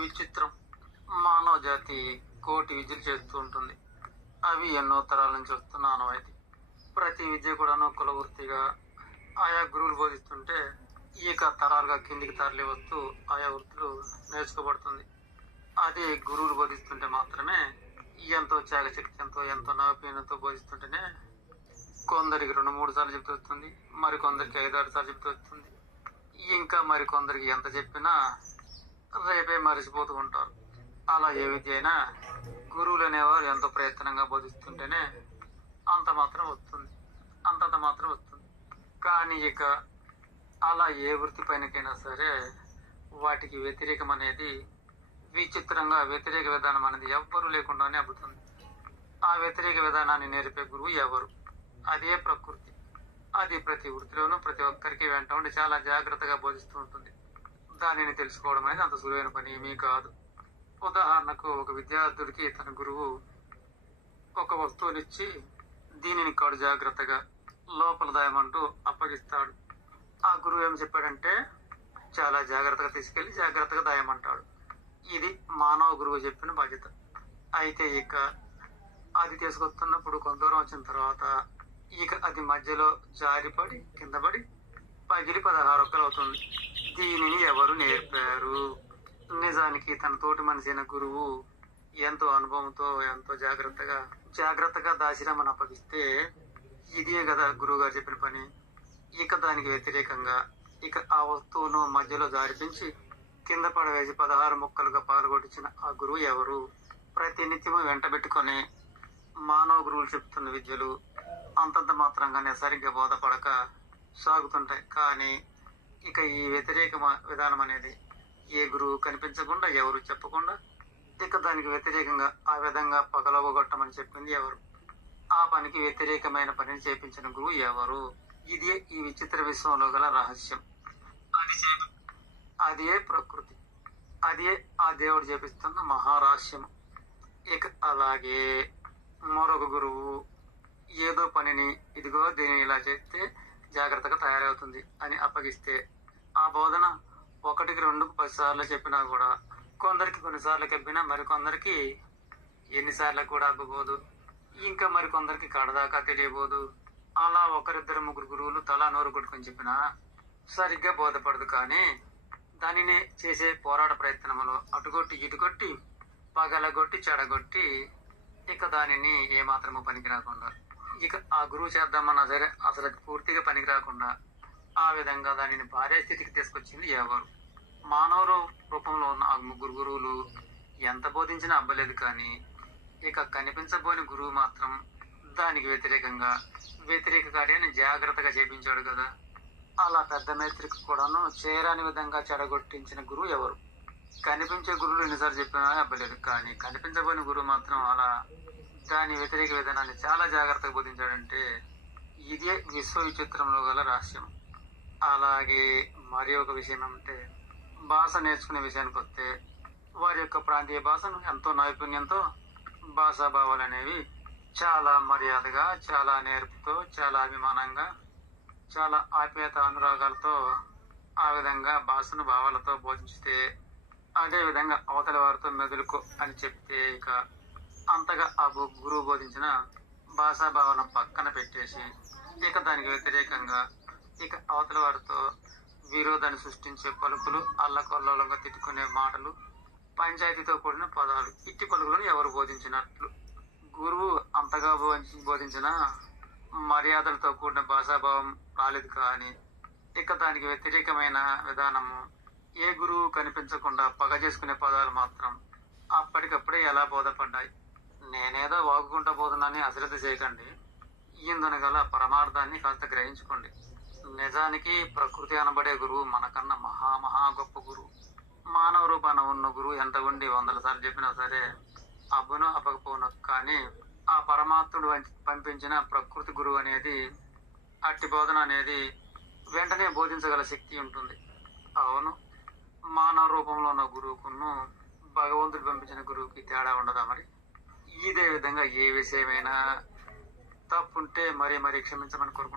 విచిత్రం. మానవ జాతి కోటి విద్యలు చేస్తూ ఉంటుంది. అవి ఎన్నో తరాల నుంచి వస్తున్న ఆనవాయితీ. ప్రతి విద్య కూడాను కులవృత్తిగా ఆయా గురువులు బోధిస్తుంటే తరాలుగా కిందికి తరలి వస్తూ ఆయా వృత్తులు నేర్చుకోబడుతుంది. అది గురువులు బోధిస్తుంటే మాత్రమే ఎంతో త్యాగశక్తితో ఎంతో నైపుణ్యంతో బోధిస్తుంటేనే కొందరికి 2-3 సార్లు చెప్తూ వస్తుంది, మరికొందరికి 5-6 సార్లు చెప్తూ వస్తుంది. ఇంకా మరికొందరికి ఎంత చెప్పినా రేపే మరిచిపోతూ ఉంటారు. అలా ఏ విద్య అయినా గురువులు అనేవారు ఎంతో ప్రయత్నంగా బోధిస్తుంటేనే అంతంత మాత్రం వస్తుంది. కానీ అలా ఏ వృత్తి పైనకైనా సరే వాటికి వ్యతిరేకం అనేది విచిత్రంగా వ్యతిరేక విధానం అనేది ఎవ్వరూ లేకుండానే అబ్బుతుంది. ఆ వ్యతిరేక విధానాన్ని నేర్పే గురువు ఎవరు? అదే ప్రకృతి. అది ప్రతి వృత్తిలోనూ ప్రతి ఒక్కరికి వెంట ఉండి చాలా జాగ్రత్తగా బోధిస్తూ ఉంటుంది. దానిని తెలుసుకోవడం అనేది అంత సులువైన పని ఏమీ కాదు. ఉదాహరణకు ఒక విద్యార్థుడికి తన గురువు ఒక వస్తువునిచ్చి దీనిని కాడు జాగ్రత్తగా లోపల దాయమంటూ అప్పగిస్తాడు. ఆ గురువు ఏం చెప్పాడంటే చాలా జాగ్రత్తగా తీసుకెళ్లి జాగ్రత్తగా దాయమంటాడు. ఇది మానవ గురువు చెప్పిన బాధ్యత. అయితే అది తీసుకొస్తున్నప్పుడు కొంత దూరం వచ్చిన తర్వాత అది మధ్యలో జారిపడి కిందపడి పగిలి 16 ఒక్కలు అవుతుంది. దీనిని ఎవరు నేర్పారు? నిజానికి తన తోటి మనిషి అయిన గురువు ఎంతో అనుభవంతో ఎంతో జాగ్రత్తగా దాచిరామని అప్పగిస్తే ఇదే కదా గురువు గారు చెప్పిన పని. దానికి వ్యతిరేకంగా ఆ వస్తువును మధ్యలో జారిపించి కింద పడవేసి 16 ముక్కలుగా పగలగొట్టించిన ఆ గురువు ఎవరు? ప్రతినిత్యము వెంట పెట్టుకొని మానవ గురువులు చెప్తున్న విద్యలు అంతంత మాత్రంగానే సరిగ్గా బోధపడక సాగుతుంటాయి. కానీ ఈ వ్యతిరేక విధానం అనేది ఏ గురువు కనిపించకుండా ఎవరు చెప్పకుండా దానికి వ్యతిరేకంగా ఆ విధంగా పగలగొట్టమని చెప్పింది ఎవరు? ఆ పనికి వ్యతిరేకమైన పనిని చేపించిన గురువు ఎవరు? ఇదే ఈ విచిత్ర విశ్వంలో గల రహస్యం. అదే ప్రకృతి. అదే ఆ దేవుడు చేపిస్తున్న మహారహస్యం. అలాగే మరొక గురువు ఏదో పనిని ఇదిగో దీనిని ఇలా చేస్తే జాగ్రత్తగా తయారవుతుంది అని అప్పగిస్తే ఆ బోధన 1-2-10 సార్లు చెప్పినా కూడా కొందరికి కొన్నిసార్లు చెప్పినా మరికొందరికి ఎన్నిసార్లు కూడా అబ్బబోదు. మరికొందరికి కడదాకా తెలియబోదు. అలా 1-2-3 గురువులు తలా నోరు కొట్టుకొని చెప్పినా సరిగ్గా బోధపడదు. కానీ దానిని చేసే పోరాట ప్రయత్నంలో అటుకొట్టి ఇటుకొట్టి పగలగొట్టి చెడగొట్టి దానిని ఏమాత్రమూ పనికి రాకుండా ఆ గురువు చేద్దామన్నా సరే అసలు పూర్తిగా పనికి రాకుండా ఆ విధంగా దానిని భార్య స్థితికి తీసుకొచ్చింది ఎవరు? మానవ రూపంలో ఉన్న ఆ 3 గురువులు ఎంత బోధించినా అబ్బలేదు. కానీ కనిపించబోని గురువు మాత్రం దానికి వ్యతిరేక కార్యాన్ని జాగ్రత్తగా చేపించాడు కదా. అలా పెద్ద మేస్త్రికి కూడాను చేయరాని విధంగా చెడగొట్టించిన గురువు ఎవరు? కనిపించే గురువులు ఎన్నిసార్లు చెప్పినా అబ్బలేదు. కానీ కనిపించబోని గురువు మాత్రం అలా దాని వ్యతిరేక విధానాన్ని చాలా జాగ్రత్తగా బోధించాడంటే ఇదే విశ్వ విచిత్రంలో గల రహస్యం. అలాగే మరి ఒక విషయం ఏమంటే భాష నేర్చుకునే విషయానికి వస్తే వారి యొక్క ప్రాంతీయ భాషను ఎంతో నైపుణ్యంతో భాషా భావాలు అనేవి చాలా మర్యాదగా చాలా నేర్పుతో చాలా అభిమానంగా చాలా ఆప్యాయత అనురాగాలతో ఆ విధంగా భాషను భావాలతో బోధించితే అదే విధంగా అవతల వారితో మెదులుకో అని చెప్తే అంతగా ఆ గురువు బోధించిన భాషా భావన పక్కన పెట్టేసి దానికి వ్యతిరేకంగా అవతల వారితో విరోధాన్ని సృష్టించే పలుకులు అల్లకొల్లంగా తిట్టుకునే మాటలు పంచాయతీతో కూడిన పదాలు ఇట్టి పలుకులను ఎవరు బోధించినట్లు? గురువు అంతగా బోధించిన మర్యాదలతో కూడిన భాషాభావం రాలేదు. కానీ దానికి వ్యతిరేకమైన విధానము ఏ గురువు కనిపించకుండా పగ చేసుకునే పదాలు మాత్రం అప్పటికప్పుడే ఎలా బోధపడ్డాయి. నేనేదో వాగుకుంటా పోతున్నానని అశ్రద్ధ చేయకండి. ఇందునగల పరమార్థాన్ని కాస్త గ్రహించుకోండి. నిజానికి ప్రకృతి అనబడే గురువు మనకన్నా మహా గొప్ప గురువు. మానవ రూపాన ఉన్న గురువు ఎంత ఉండి 100 సార్లు చెప్పినా సరే అబ్బును అప్పకపోను. కానీ ఆ పరమాత్ముడు పంపించిన ప్రకృతి గురువు అనేది అట్టి బోధన అనేది వెంటనే బోధించగల శక్తి ఉంటుంది. అవును, మానవ రూపంలో ఉన్న గురువుకును భగవంతుడు పంపించిన గురువుకి తేడా ఉండదా? మరి ఇదే విధంగా ఏ విషయమైనా తప్పుంటే మరీ క్షమించమని కోరుకుంటున్నాను.